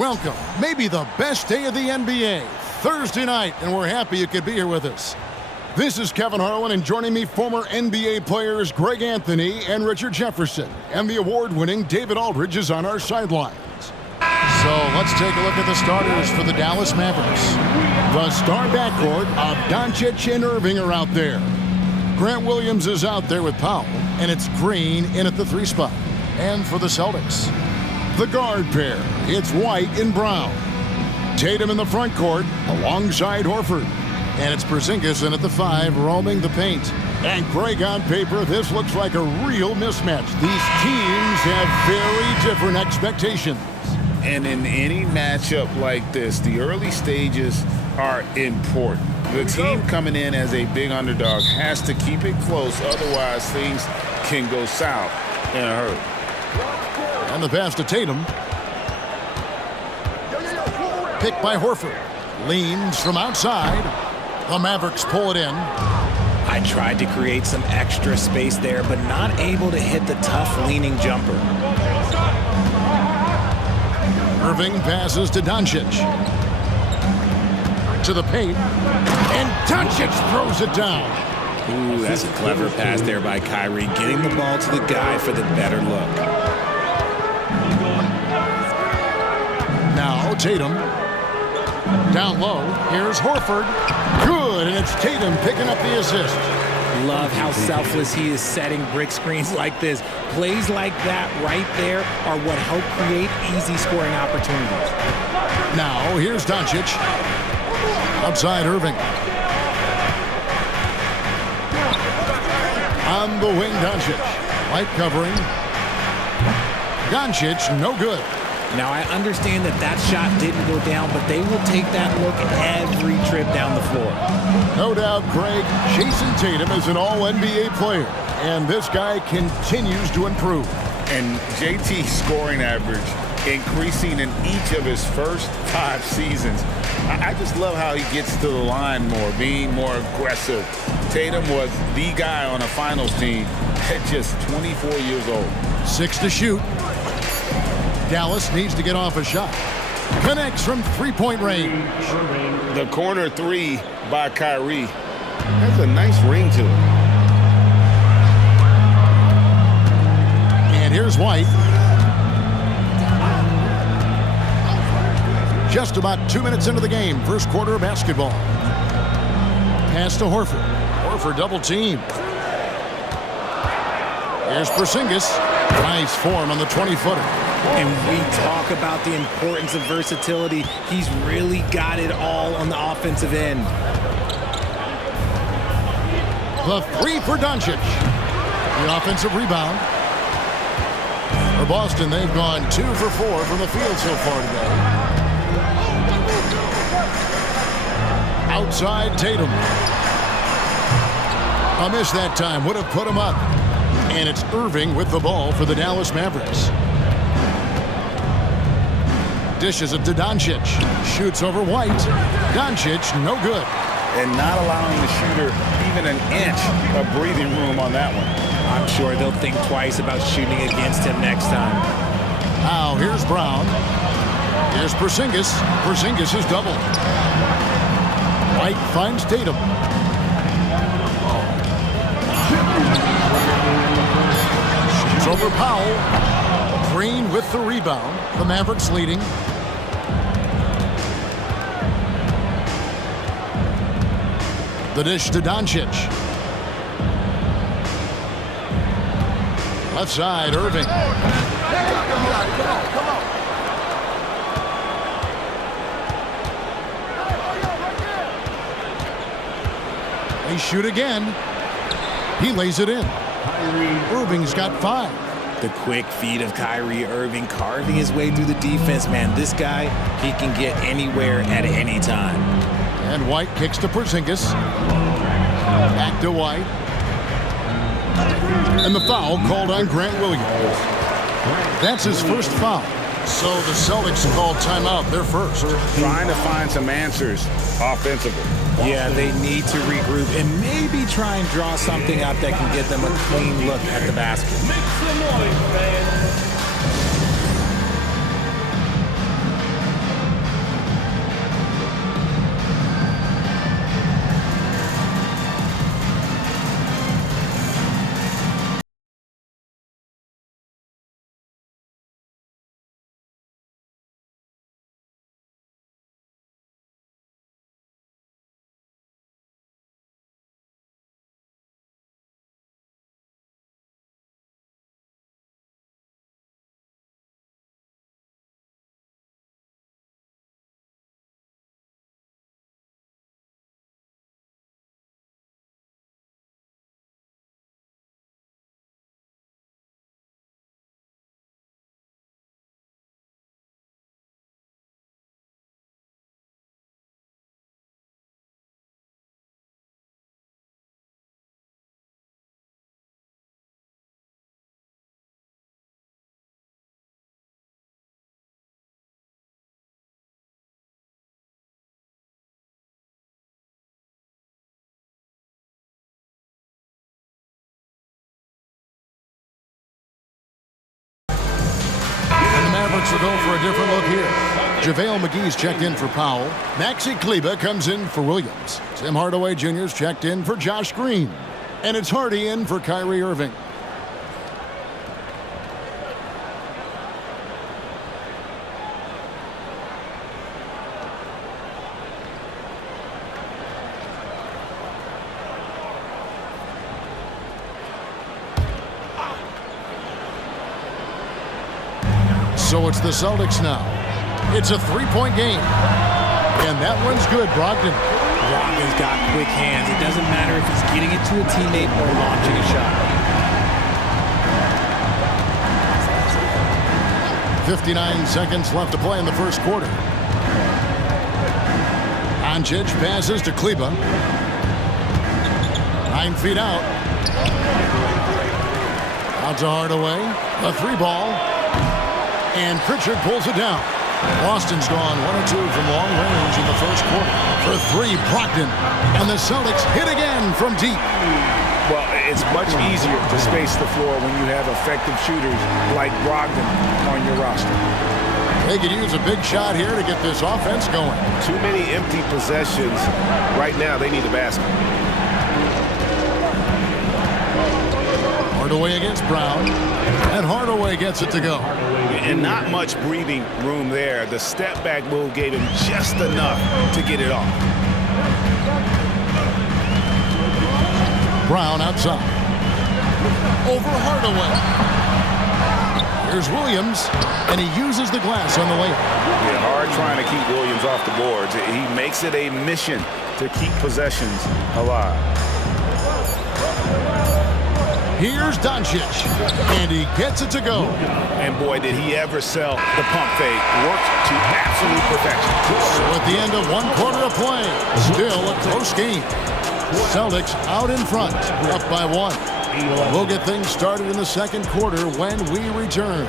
Welcome, maybe the best day of the NBA, Thursday night, and we're happy you could be here with us. This is Kevin Harlan, and joining me, former NBA players Greg Anthony and Richard Jefferson, and the award-winning David Aldridge is on our sidelines. So let's take a look at the starters for the Dallas Mavericks. The star backcourt of Doncic and Irving are out there. Grant Williams is out there with Powell, and it's Green in at the 3 spot. And for the Celtics, the guard pair, it's White and Brown. Tatum in the front court alongside Horford. And it's Porzingis in at the 5, roaming the paint. And Greg, on paper, this looks like a real mismatch. These teams have very different expectations. And in any matchup like this, the early stages are important. The team coming in as a big underdog has to keep it close, otherwise things can go south in a hurry. And the pass to Tatum. Picked by Horford. Leans from outside. The Mavericks pull it in. I tried to create some extra space there, but not able to hit the tough leaning jumper. Irving passes to Doncic. To the paint. And Doncic throws it down. Ooh, that's a clever pass there by Kyrie, getting the ball to the guy for the better look. Now Tatum. Down low. Here's Horford. Good, and it's Tatum picking up the assist. Love how selfless he is setting brick screens like this. Plays like that right there are what help create easy scoring opportunities. Now here's Doncic. Outside Irving. On the wing, Doncic. Light covering. Doncic, no good. Now, I understand that that shot didn't go down, but they will take that look every trip down the floor. No doubt, Greg, Jason Tatum is an all-NBA player, and this guy continues to improve. And JT's scoring average increasing in each of his first 5 seasons. I just love how he gets to the line more, being more aggressive. Tatum was the guy on a finals team at just 24 years old. 6 to shoot. Dallas needs to get off a shot. Connects from 3-point range. The corner 3 by Kyrie. That's a nice ring to it. And here's White. Just about 2 minutes into the game, first quarter of basketball. Pass to Horford. Horford double teamed. Here's Porzingis. Nice form on the 20-footer. And we talk about the importance of versatility. He's really got it all on the offensive end. The 3 for Doncic. The offensive rebound. For Boston, they've gone 2 for 4 from the field so far today. Outside Tatum. A miss that time would have put him up. And it's Irving with the ball for the Dallas Mavericks. Dishes it to Doncic. Shoots over White. Doncic, no good. And not allowing the shooter even an inch of breathing room on that one. I'm sure they'll think twice about shooting against him next time. Now, here's Brown. Here's Porzingis. Porzingis is doubled. White finds Tatum. Shoots over Powell. Green with the rebound. The Mavericks leading. The dish to Doncic. Left side, Irving. They shoot again. He lays it in. Irving's got 5. The quick feed of Kyrie Irving carving his way through the defense, man. This guy, he can get anywhere at any time. And White kicks to Porzingis. Back to White. And the foul called on Grant Williams. That's his first foul. So the Celtics called timeout, their first. Trying to find some answers offensively. Yeah, they need to regroup and maybe try and draw something up that can get them a clean look at the basket. Make some noise, man. Mavericks will go for a different look here. JaVale McGee's checked in for Powell. Maxi Kleber comes in for Williams. Tim Hardaway Jr.'s checked in for Josh Green. And it's Hardy in for Kyrie Irving. So it's the Celtics now. It's a three-point game. And that one's good, Brogdon. Brogdon's got quick hands. It doesn't matter if he's getting it to a teammate or launching a shot. 59 seconds left to play in the first quarter. Doncic passes to Kleber. 9 feet out. Out to Hardaway. A three ball. And Pritchard pulls it down. Boston's gone 1 of 2 from long range in the first quarter. For three, Brogdon. And the Celtics hit again from deep. Well, it's much easier to space the floor when you have effective shooters like Brogdon on your roster. They could use a big shot here to get this offense going. Too many empty possessions. Right now, they need a basket. Hardaway against Brown. And Hardaway gets it to go. And not much breathing room there. The step-back move gave him just enough to get it off. Brown outside. Over Hardaway. Here's Williams, and he uses the glass on the layup. Yeah, hard trying to keep Williams off the boards. He makes it a mission to keep possessions alive. Here's Doncic, and he gets it to go. And boy, did he ever sell the pump fake. Worked to absolute perfection. So at the end of 1 quarter of play, still a close game. Celtics out in front, up by 1. We'll get things started in the second quarter when we return.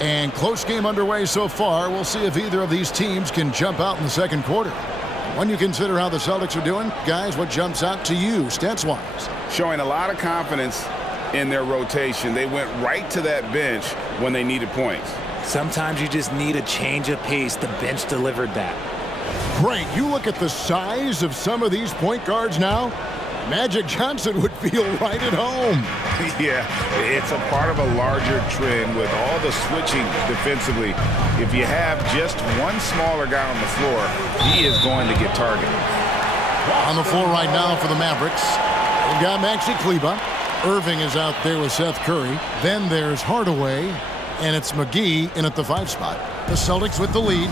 And close game underway so far. We'll see if either of these teams can jump out in the second quarter. When you consider how the Celtics are doing, guys, what jumps out to you, stats-wise? Showing a lot of confidence in their rotation. They went right to that bench when they needed points. Sometimes you just need a change of pace. The bench delivered that. Great. You look at the size of some of these point guards now. Magic Johnson would feel right at home. Yeah, it's a part of a larger trend with all the switching defensively. If you have just one smaller guy on the floor, he is going to get targeted. On the floor right now for the Mavericks, they've got Maxi Kleber. Irving is out there with Seth Curry. Then there's Hardaway, and it's McGee in at the 5 spot. The Celtics with the lead.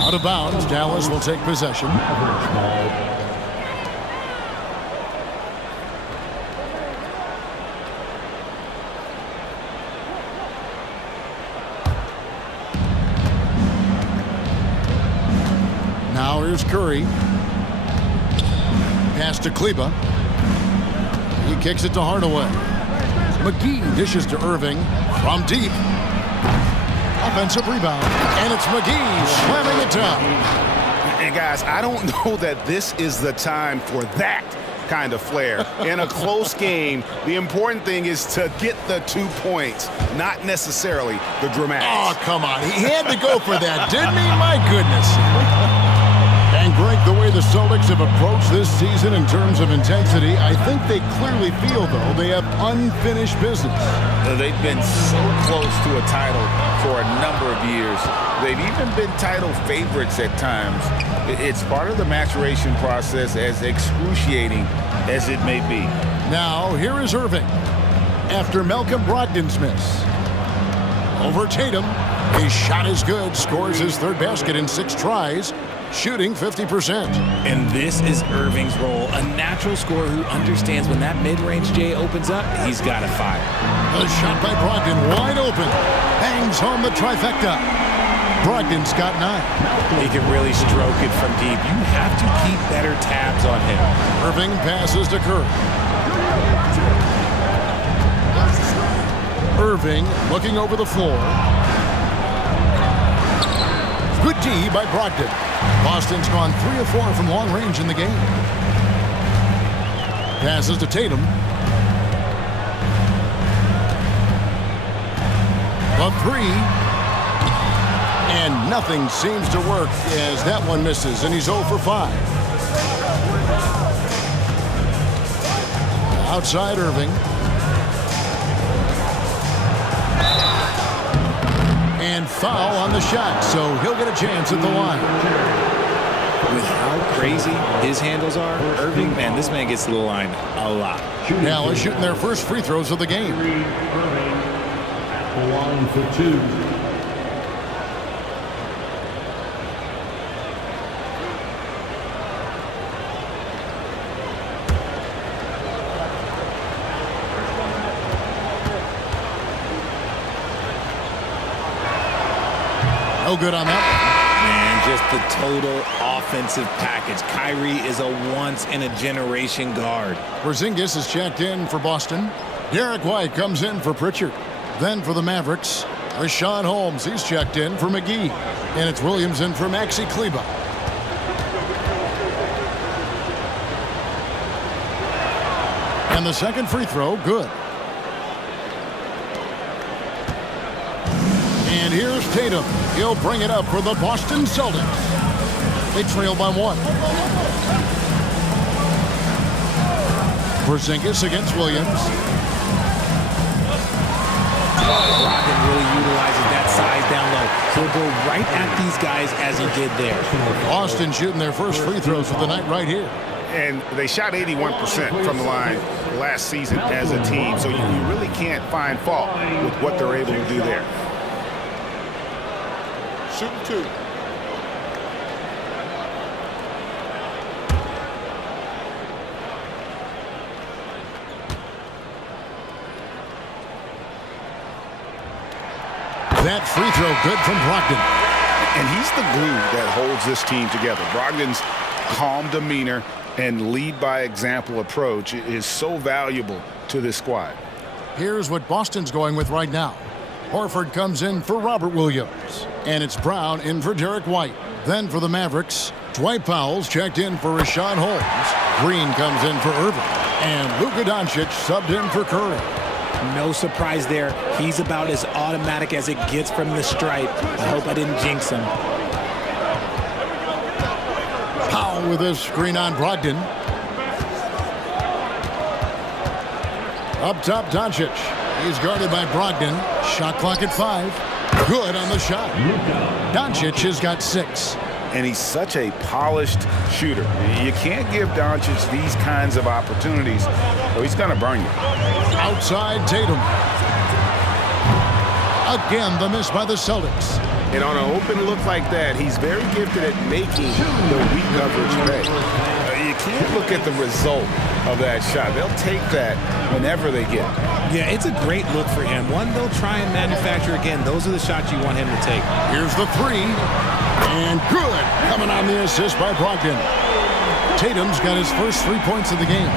Out of bounds, Dallas will take possession. Now here's Curry. Pass to Kleber. He kicks it to Hardaway. McGee dishes to Irving from deep. Offensive rebound, and it's McGee slamming it down. And guys, I don't know that this is the time for that kind of flair. In a close game, the important thing is to get the 2 points, not necessarily the dramatics. Oh, come on. He had to go for that, didn't he? My goodness. And Greg, the way the Celtics have approached this season in terms of intensity, I think they clearly feel, though, they have unfinished business. They've been so close to a title for a number of years. They've even been title favorites at times. It's part of the maturation process, as excruciating as it may be. Now, here is Irving. After Malcolm Brogdon's miss. Over Tatum. His shot is good. Scores his 3rd basket in 6 tries. shooting 50%. And this is Irving's role, a natural scorer who understands when that mid-range J opens up, he's got to fire. The shot by Brogdon, wide open. Bangs home the trifecta. Brogdon's got 9. He can really stroke it from deep. You have to keep better tabs on him. Irving passes to Curry. Irving looking over the floor. Good D by Brogdon. Boston's gone 3 of 4 from long range in the game. Passes to Tatum. A 3. And nothing seems to work as that one misses, and he's 0 for 5. Outside Irving. And foul on the shot, so he'll get a chance at the line. With how crazy his handles are, Irving, man, this man gets to the line a lot. Dallas shooting their first free throws of the game. Irving at the line for 2. No good on that Man, just the total offensive package. Kyrie is a once-in-a-generation guard. Porzingis is checked in for Boston. Derek White comes in for Pritchard. Then for the Mavericks, Rashawn Holmes, he's checked in for McGee. And it's Williams in for Maxi Kleba. And the second free throw, good. And here's Tatum. He'll bring it up for the Boston Celtics. They trail by 1. Porzingis against Williams. Brogdon really utilizes that size down low. So he'll go right at these guys as he did there. Boston shooting their first free throws of the night right here. And they shot 81% from the line last season as a team. So you really can't find fault with what they're able to do there. Shooting 2. That free throw good from Brogdon. And he's the glue that holds this team together. Brogdon's calm demeanor and lead by example approach is so valuable to this squad. Here's what Boston's going with right now. Horford comes in for Robert Williams. And it's Brown in for Derek White. Then for the Mavericks, Dwight Powell's checked in for Rashawn Holmes. Green comes in for Irving. And Luka Doncic subbed in for Curry. No surprise there. He's about as automatic as it gets from the stripe. I hope I didn't jinx him. Powell with his screen on Brogdon. Up top, Doncic. He's guarded by Brogdon. Shot clock at 5. Good on the shot. Doncic has got 6. And he's such a polished shooter. You can't give Doncic these kinds of opportunities, or he's going to burn you. Outside Tatum. Again, the miss by the Celtics. And on an open look like that, he's very gifted at making the weak coverage pay. You can't look at the result of that shot. They'll take that whenever they get it. Yeah, it's a great look for him. One they'll try and manufacture again. Those are the shots you want him to take. Here's the 3. And good. Coming on the assist by Brogdon. Tatum's got his first 3 points of the game.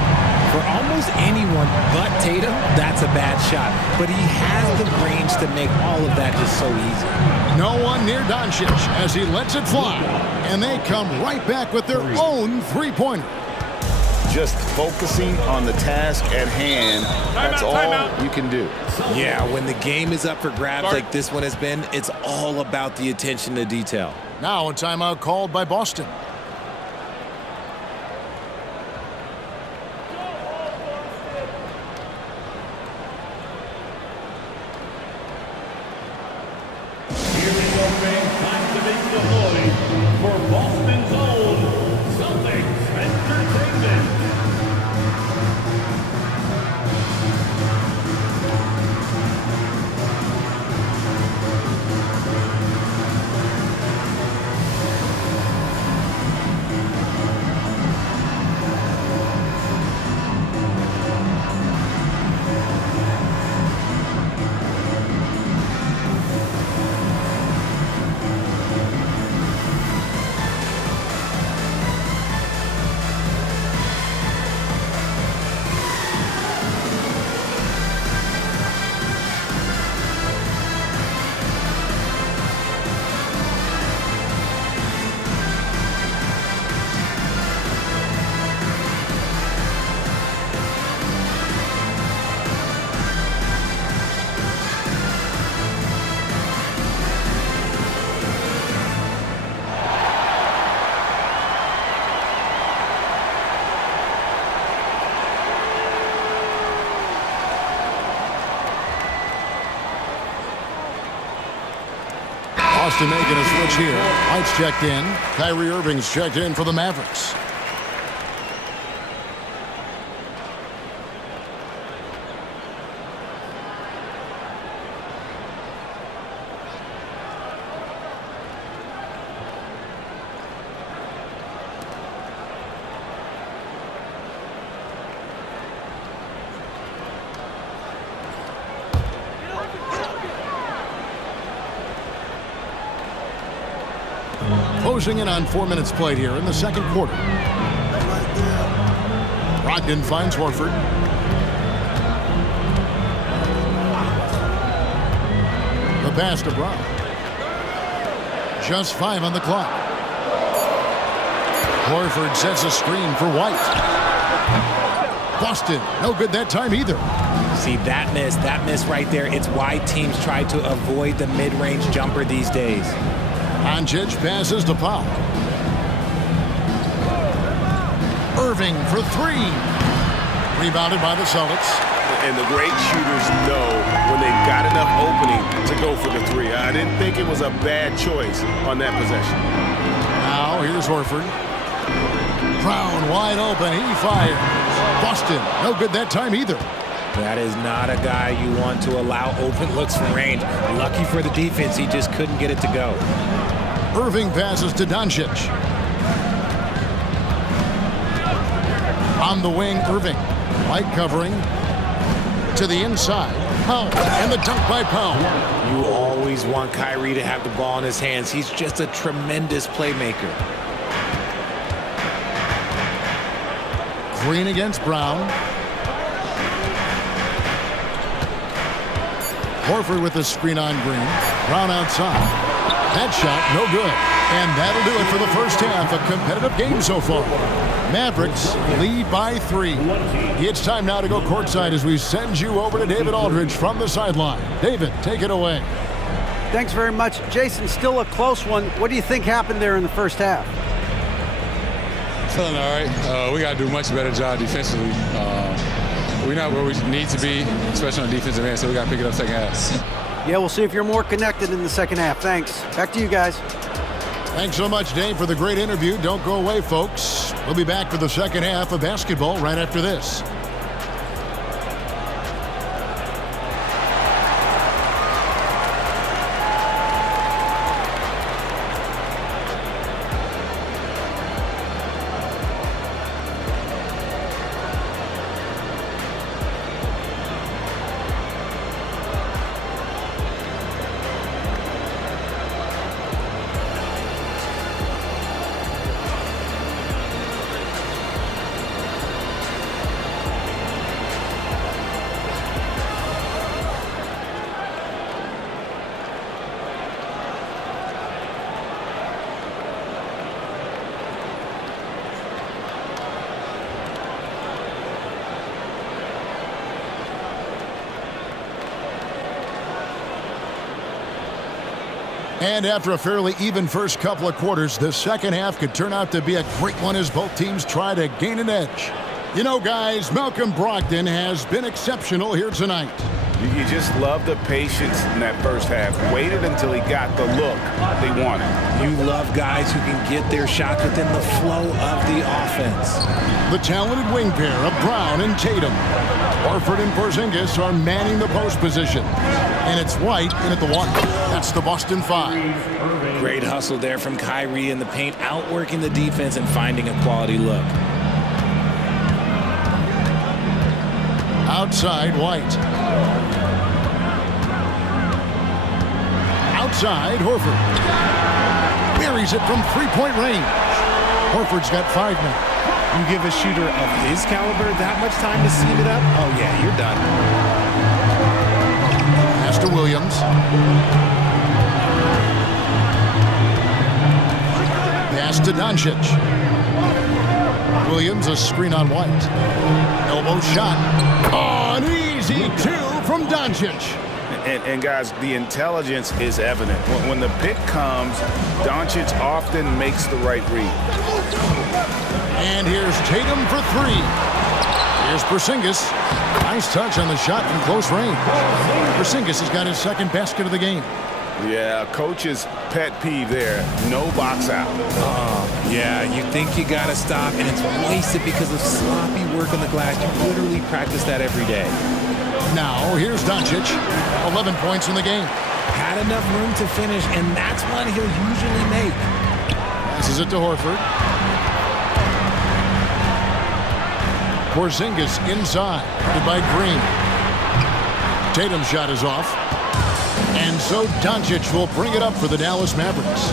For almost anyone but Tatum, that's a bad shot. But he has the range to make all of that just so easy. No one near Doncic as he lets it fly. And they come right back with their own 3-pointer. Just focusing on the task at hand, that's all you can do. Yeah, when the game is up for grabs like this one has been, it's all about the attention to detail. Now a timeout called by Boston. Here we go, fans. Time to make the noise for Boston's own Celtics Entertainment. Boston making a switch here. White's checked in. Kyrie Irving's checked in for the Mavericks. Closing in on 4 minutes played here in the second quarter. Brogdon finds Horford. The pass to Brown. Just 5 on the clock. Horford sets a screen for White. Boston, no good that time either. See, that miss right there. It's why teams try to avoid the mid-range jumper these days. Doncic passes to Powell. Irving for 3. Rebounded by the Celtics. And the great shooters know when they've got enough opening to go for the 3. I didn't think it was a bad choice on that possession. Now here's Horford. Brown wide open. He fires. Boston, no good that time either. That is not a guy you want to allow open looks from range. Lucky for the defense, he just couldn't get it to go. Irving passes to Doncic. On the wing, Irving. White covering. To the inside. Powell. And the dunk by Powell. You always want Kyrie to have the ball in his hands. He's just a tremendous playmaker. Green against Brown. Horford with the screen on Green. Brown outside. That shot, no good. And that'll do it for the first half. A competitive game so far. Mavericks lead by 3. It's time now to go courtside as we send you over to David Aldridge from the sideline. David, take it away. Thanks very much. Jason, still a close one. What do you think happened there in the first half? Feeling all right. We got to do a much better job defensively. We're not where we need to be, especially on the defensive end, so we got to pick it up second half. Yeah, we'll see if you're more connected in the second half. Thanks. Back to you guys. Thanks so much, Dave, for the great interview. Don't go away, folks. We'll be back for the second half of basketball right after this. And after a fairly even first couple of quarters, the second half could turn out to be a great one as both teams try to gain an edge. You know, guys, Malcolm Brogdon has been exceptional here tonight. You just love the patience in that first half. Waited until he got the look they wanted. You love guys who can get their shots within the flow of the offense. The talented wing pair of Brown and Tatum. Horford and Porzingis are manning the post position. And it's White in at the 1. That's the Boston 5. Great hustle there from Kyrie in the paint, outworking the defense and finding a quality look. Outside, White. Outside, Horford. Buries it from three-point range. Horford's got 5 now. You give a shooter of his caliber that much time to seam it up? Oh, yeah, you're done. Pass to Williams. Pass to Doncic. Williams, a screen on White. Elbow shot. Oh, an easy 2 from Doncic. And guys, the intelligence is evident. When the pick comes, Doncic often makes the right read. And here's Tatum for 3. Here's Porzingis. Nice touch on the shot from close range. Porzingis has got his second basket of the game. Yeah, coach's pet peeve there. No box out. Yeah, you think you got to stop, and it's wasted because of sloppy work on the glass. You literally practice that every day. Now, here's Doncic. 11 points in the game. Had enough room to finish, and that's one he'll usually make. Passes it to Horford. Porzingis inside. Guarded by Green. Tatum's shot is off. And so Doncic will bring it up for the Dallas Mavericks.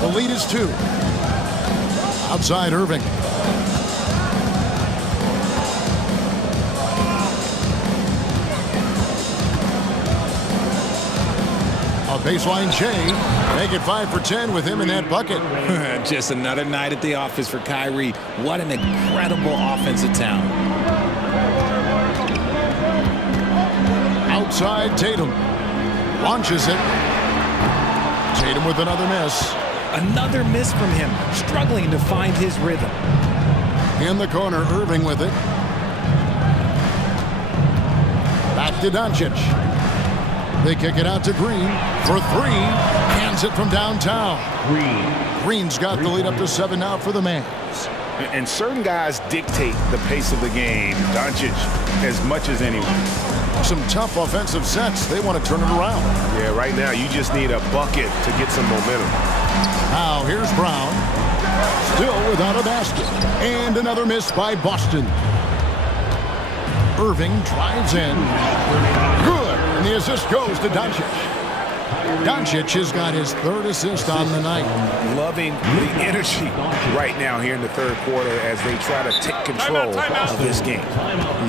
The lead is 2. Outside Irving. A baseline Shea. Make it 5 for 10 with him in that bucket. Just another night at the office for Kyrie. What an incredible offensive talent. Outside Tatum. Launches it. Tatum with another miss. Another miss from him, struggling to find his rhythm. In the corner, Irving with it. Back to Doncic. They kick it out to Green for 3. Hands it from downtown. Green's got the lead up to 7 now for the Mavs. And certain guys dictate the pace of the game. Doncic as much as anyone. Some tough offensive sets. They want to turn it around. Yeah, right now you just need a bucket to get some momentum. Now here's Brown. Still without a basket. And another miss by Boston. Irving drives in. Good. And the assist goes to Doncic. Doncic has got his 3rd assist on the night. Loving the energy right now here in the 3rd quarter as they try to take control of this game.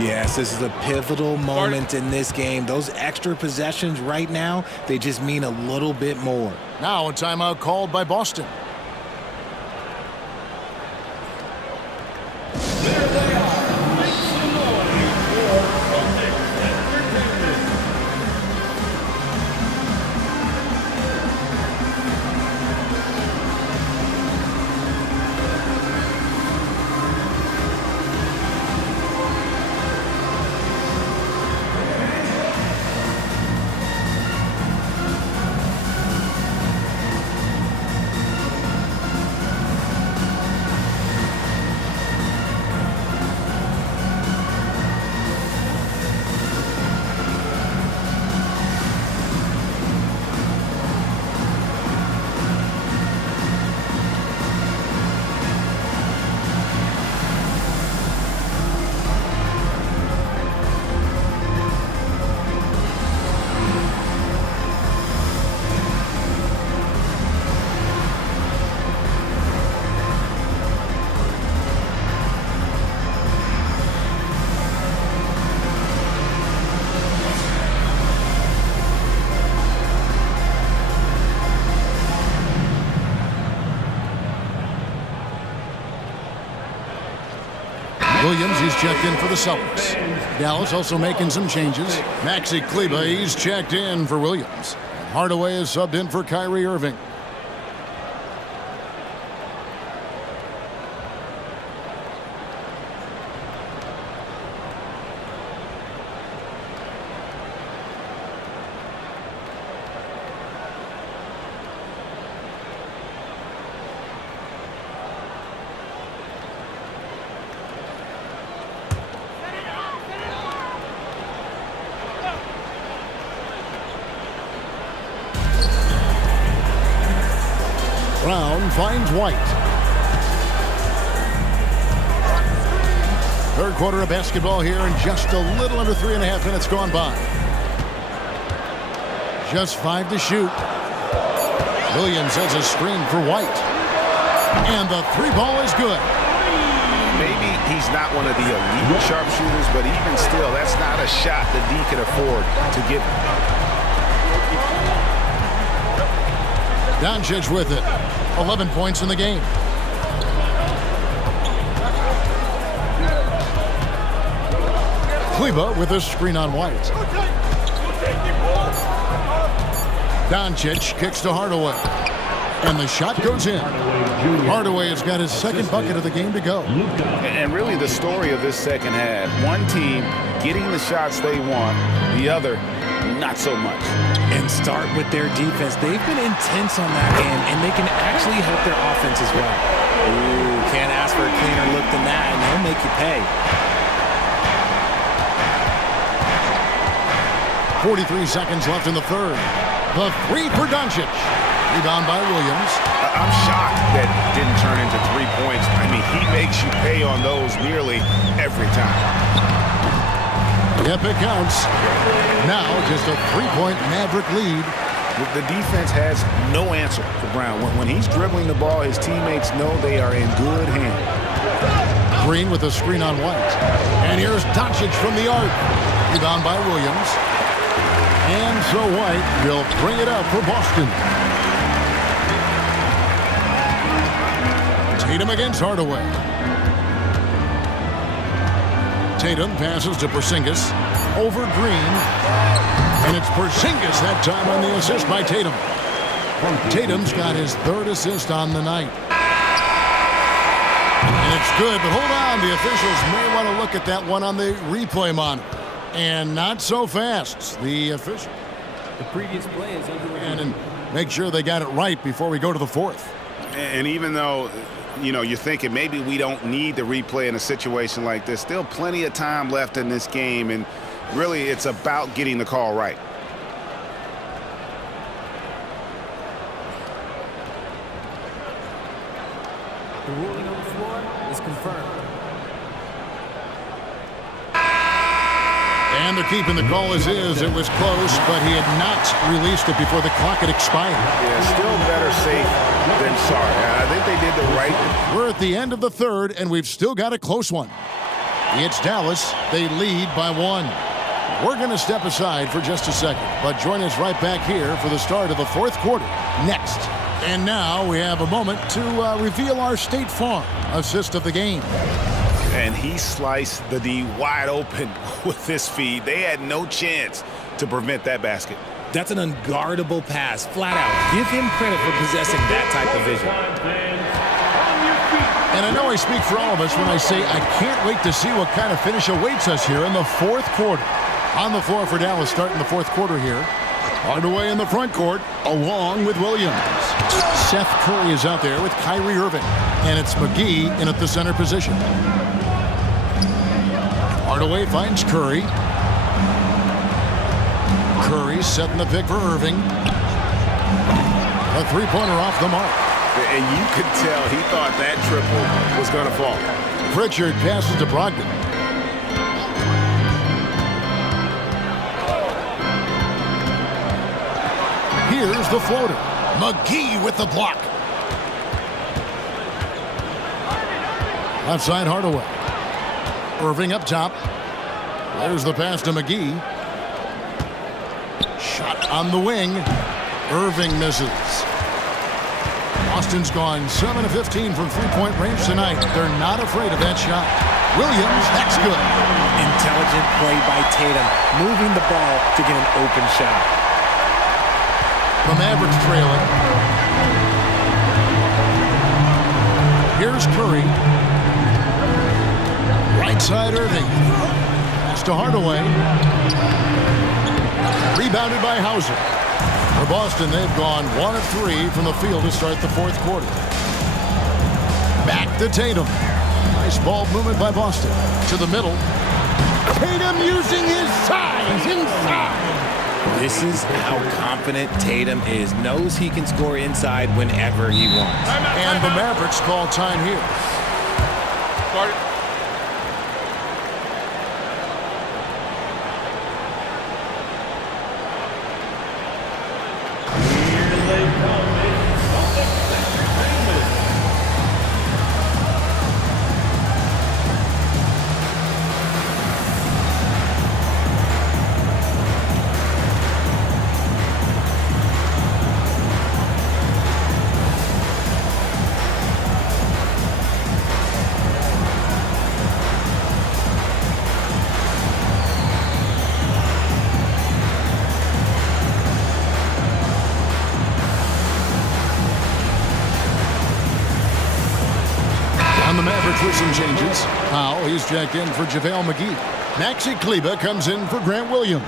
Yes, this is a pivotal moment in this game. Those extra possessions right now, they just mean a little bit more. Now a timeout called by Boston. Williams, he's checked in for the Celtics. Dallas also making some changes. Maxi Kleber, he's checked in for Williams. Hardaway is subbed in for Kyrie Irving. Brown finds White. 3rd quarter of basketball here, and just a little under 3.5 minutes gone by. Just 5 to shoot. Williams has a screen for White. And the 3-ball is good. Maybe he's not one of the elite sharpshooters, but even still, that's not a shot that D can afford to give. Doncic with it. 11 points in the game. Kleber with a screen on White. Doncic kicks to Hardaway. And the shot goes in. Hardaway has got his 2nd bucket of the game to go. And really the story of this second half, one team getting the shots they want, the other not so much. And start with their defense. They've been intense on that end, and they can actually help their offense as well. Ooh, can't ask for a cleaner look than that, and they'll make you pay. 43 seconds left in the third. The three for Doncic. Rebound by Williams. I'm shocked that didn't turn into 3 points. I mean, he makes you pay on those nearly every time. Yep, it counts. Now just a 3-point Maverick lead. The defense has no answer for Brown. When he's dribbling the ball, his teammates know they are in good hands. Green with a screen on White. And here's Doncic from the arc. Rebound by Williams. And so White will bring it up for Boston. Tatum against Hardaway. Tatum passes to Porzingis. Over Green. And it's Porzingis that time on the assist by Tatum. Tatum's got his third assist on the night. And it's good, but hold on. The officials may want to look at that one on the replay monitor. And not so fast. The official. The previous play is under review. And make sure they got it right before we go to the fourth. And even though, you're thinking maybe we don't need the replay in a situation like this, still plenty of time left in this game, and really it's about getting the call right. The ruling on the floor is confirmed. And they're keeping the call as is. It was close, but he had not released it before the clock had expired. Yeah, still better safe than sorry. I think they did the right. We're at the end of the third, and we've still got a close one. It's Dallas. They lead by 1. We're going to step aside for just a second, but join us right back here for the start of the fourth quarter next. And now we have a moment to reveal our State Farm assist of the game. And he sliced the D wide open with this feed. They had no chance to prevent that basket. That's an unguardable pass, flat out. Give him credit for possessing that type of vision. And I know I speak for all of us when I say I can't wait to see what kind of finish awaits us here in the fourth quarter. On the floor for Dallas starting the fourth quarter here. Hardaway in the front court along with Williams. Seth Curry is out there with Kyrie Irving. And it's McGee in at the center position. Hardaway finds Curry. Curry setting the pick for Irving. A three-pointer off the mark. And you could tell he thought that triple was going to fall. Pritchard passes to Brogdon. Here's the floater. McGee with the block. Outside Hardaway. Irving up top. There's the pass to McGee. Shot on the wing. Irving misses. Boston's gone 7 of 15 from three-point range tonight. They're not afraid of that shot. Williams, that's good. Intelligent play by Tatum, moving the ball to get an open shot. The Mavericks trailing. Here's Curry. Right side Irving. Pass to Hardaway. Rebounded by Hauser. For Boston, they've gone 1 of 3 from the field to start the fourth quarter. Back to Tatum. Nice ball movement by Boston. To the middle. Tatum using his size inside. This is how confident Tatum is. Knows he can score inside whenever he wants. And the Mavericks call time here. The Mavericks with some changes. Powell, he's checked in for JaVale McGee. Maxi Kleber comes in for Grant Williams.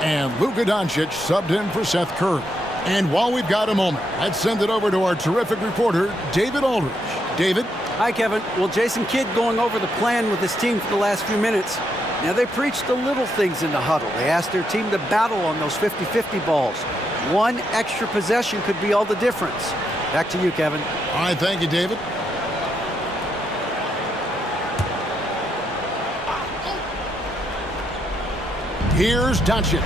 And Luka Doncic subbed in for Seth Curry. And while we've got a moment, let's send it over to our terrific reporter, David Aldridge. David? Hi, Kevin. Well, Jason Kidd going over the plan with his team for the last few minutes. Now, they preached the little things in the huddle. They asked their team to battle on those 50-50 balls. One extra possession could be all the difference. Back to you, Kevin. All right, thank you, David. Here's Doncic.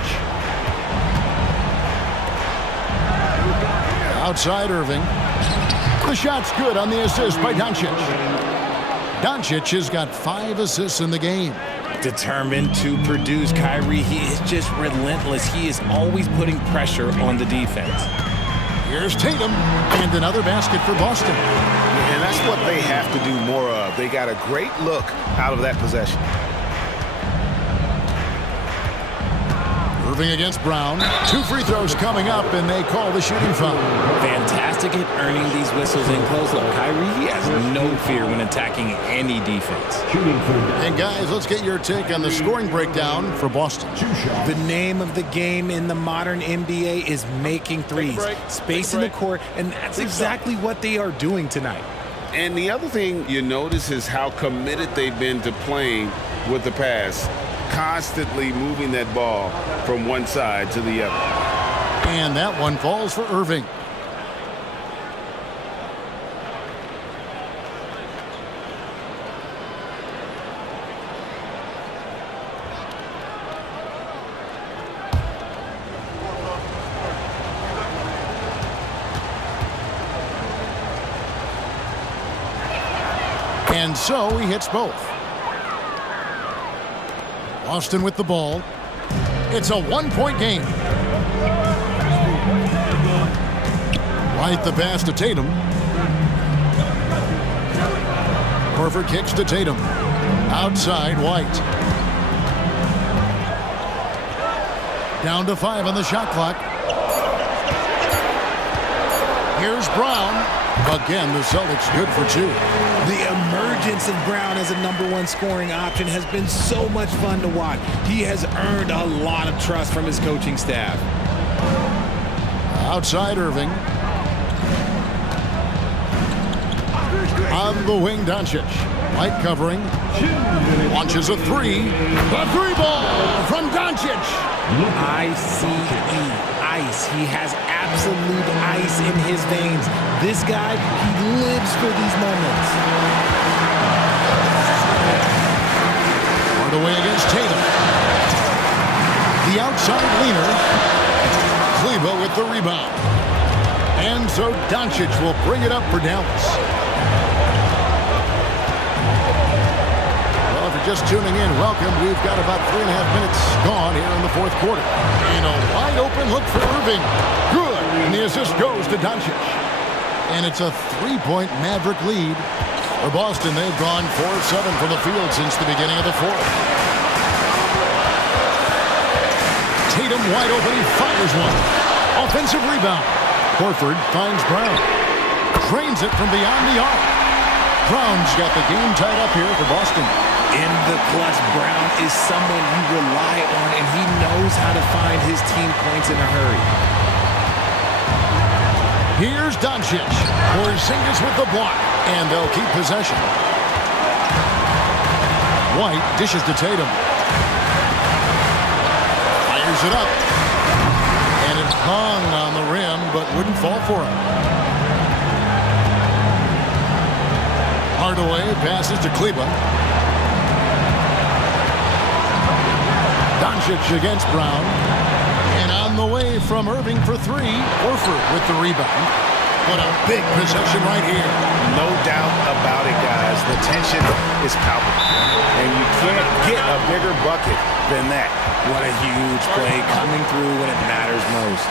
Outside Irving. The shot's good on the assist by Doncic. Doncic has got 5 assists in the game. Determined to produce. Kyrie, he is just relentless. He is always putting pressure on the defense. Here's Tatum, and another basket for Boston. And that's what they have to do more of. They got a great look out of that possession. Irving against Brown. 2 free throws coming up, and they call the shooting foul. Fantastic at earning these whistles in close. Look, Kyrie, he has no fear when attacking any defense. And guys, let's get your take on the scoring breakdown for Boston. The name of the game in the modern NBA is making threes, spacing the court, and that's exactly what they are doing tonight. And the other thing you notice is how committed they've been to playing with the pass, constantly moving that ball from one side to the other. And that one falls for Irving. And so he hits both. Boston with the ball. It's a 1-point game. Right the pass to Tatum. Horford kicks to Tatum. Outside White. Down to 5 on the shot clock. Here's Brown. Again, the Celtics good for 2. The emergence of Brown as a #1 scoring option has been so much fun to watch. He has earned a lot of trust from his coaching staff. Outside Irving. On the wing, Doncic. White covering. Launches a 3. The 3 ball from Doncic. ICE. Ice. He has absolute ice in his veins. This guy, he lives for these moments. Hard away against Tatum. The outside leaner. Kleber with the rebound. And so Doncic will bring it up for Dallas. Well, if you're just tuning in, welcome. We've got about 3.5 minutes gone here in the 4th quarter. And a wide open look for Irving. Good. And the assist goes to Doncic. And it's a 3-point Maverick lead. For Boston, they've gone 4 of 7 from the field since the beginning of the 4th. Tatum wide open. He fires one. Offensive rebound. Horford finds Brown. Drains it from beyond the arc. Brown's got the game tied up here for Boston. In the clutch, Brown is someone you rely on, and he knows how to find his team points in a hurry. Here's Doncic. Porzingis with the block, and they'll keep possession. White dishes to Tatum. Fires it up. And it hung on the rim, but wouldn't fall for him. Hardaway passes to Kleber. Doncic against Brown. And on the way from Irving for 3, Horford with the rebound. What a big possession right here. No doubt about it, guys. The tension is palpable. And you can't get a bigger bucket than that. What a huge play coming through when it matters most.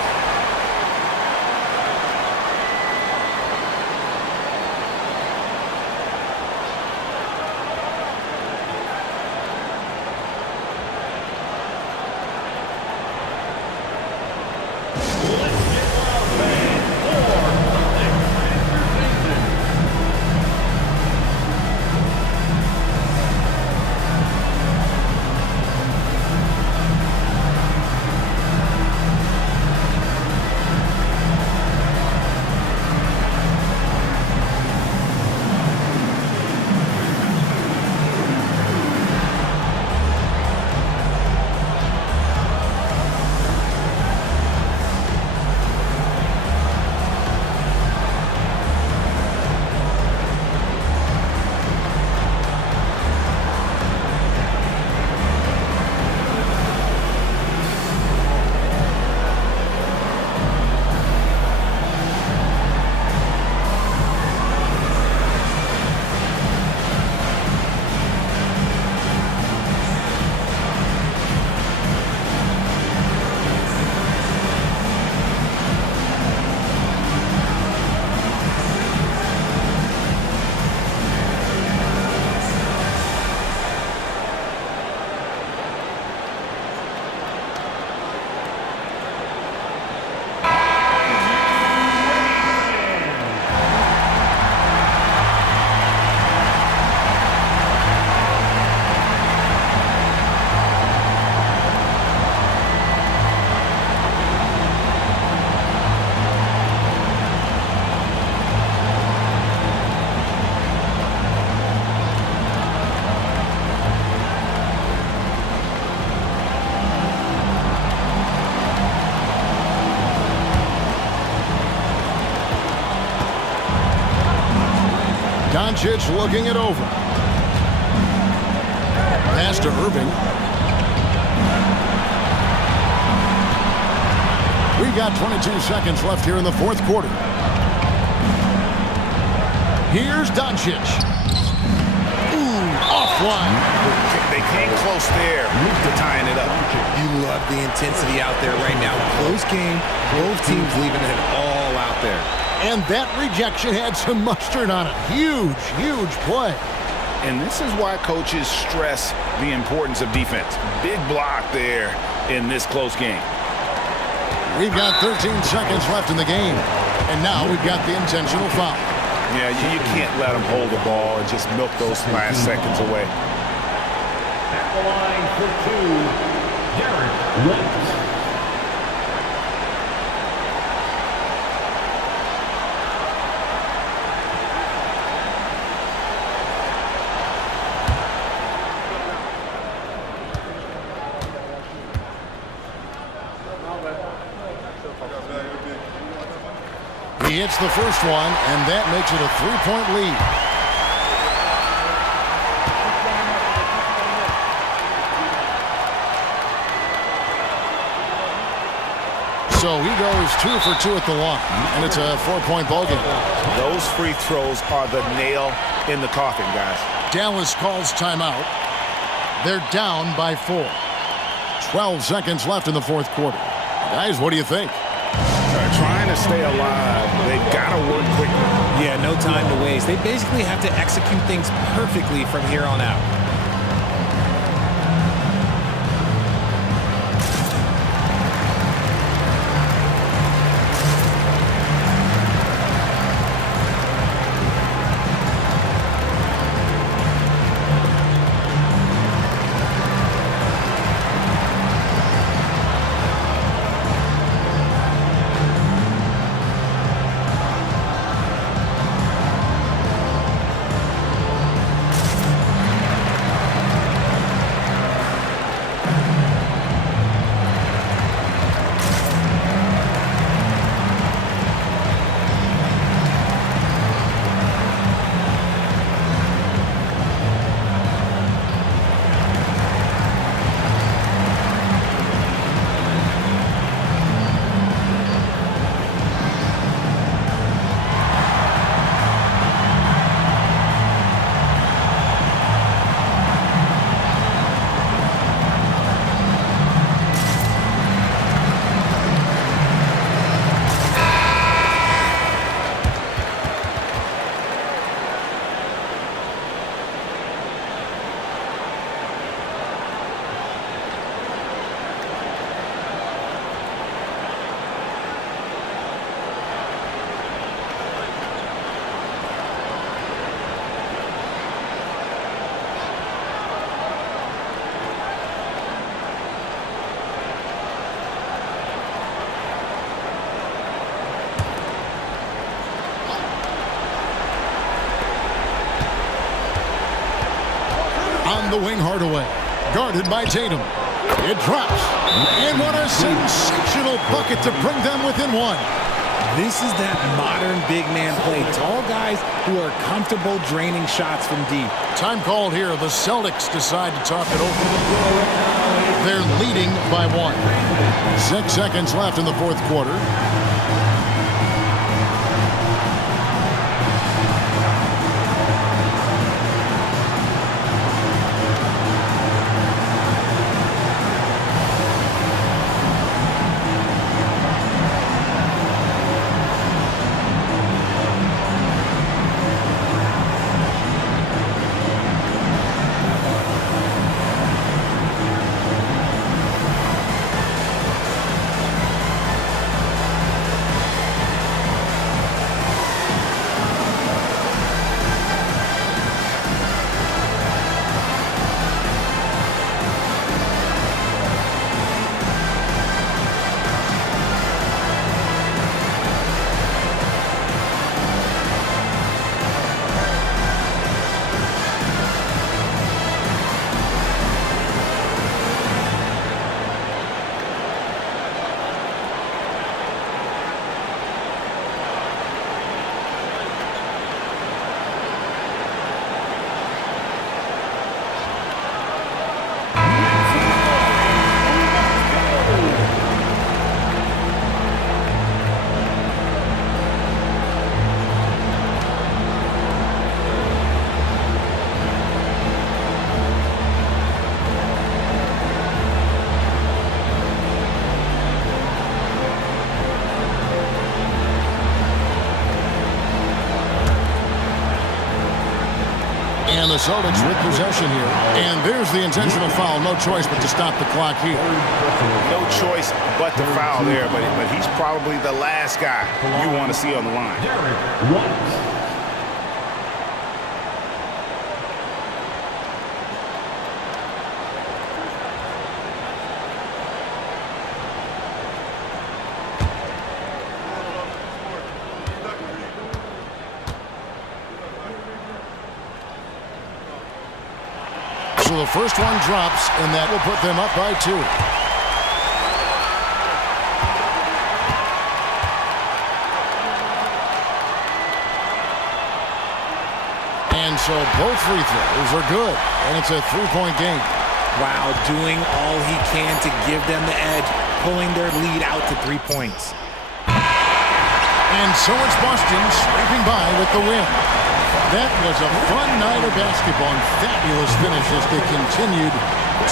Doncic looking it over. Pass to Irving. We got 22 seconds left here in the fourth quarter. Here's Doncic. Ooh, offline. They came close there to tying it up. You love the intensity out there right now. Close game, both teams leaving it all out there. And that rejection had some mustard on it. Huge, huge play. And this is why coaches stress the importance of defense. Big block there in this close game. We've got 13 seconds left in the game. And now we've got the intentional foul. Yeah, you can't let them hold the ball and just milk those last seconds away. At the line for two, Derek White. He hits the first one, and that makes it a 3-point lead. So he goes 2 for 2 at the line, and it's a 4-point ball game. Those free throws are the nail in the coffin, guys. Dallas calls timeout. They're down by 4. 12 seconds left in the fourth quarter. Guys, what do you think? Trying to stay alive. They've got to work quickly. Yeah, no time to waste. They basically have to execute things perfectly from here on out. On the wing, Hardaway. Guarded by Tatum. It drops. And what a sensational bucket to bring them within one. This is that modern big man play. Tall guys who are comfortable draining shots from deep. Time called here. The Celtics decide to talk it over. They're leading by 1. 6 seconds left in the fourth quarter. And the Celtics with possession here. And there's the intentional foul. No choice but to stop the clock here. No choice but to foul there, but he's probably the last guy you want to see on the line. So the first one drops, and that will put them up by 2. And so both free throws are good, and it's a 3-point game. Wow, doing all he can to give them the edge, pulling their lead out to 3 points. And so it's Boston scraping by with the win. That was a fun night of basketball and fabulous finish as they continued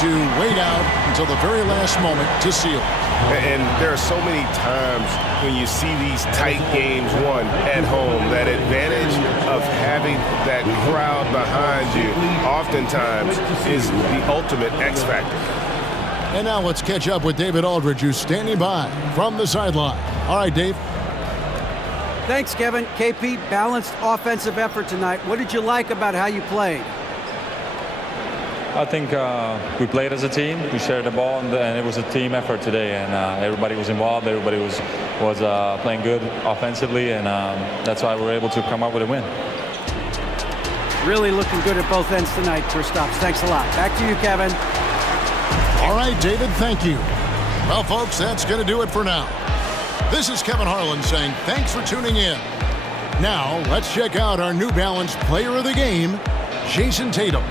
to wait out until the very last moment to seal. And there are so many times when you see these tight games won at home, that advantage of having that crowd behind you oftentimes is the ultimate X factor. And now let's catch up with David Aldridge, who's standing by from the sideline. All right, Dave. Thanks, Kevin. KP, balanced offensive effort tonight. What did you like about how you played? I think we played as a team. We shared the ball, and it was a team effort today. And everybody was involved. Everybody was playing good offensively, and that's why we were able to come up with a win. Really looking good at both ends tonight, Kristaps. Thanks a lot. Back to you, Kevin. All right, David, thank you. Well, folks, that's going to do it for now. This is Kevin Harlan saying thanks for tuning in. Now, let's check out our New Balance Player of the Game, Jason Tatum.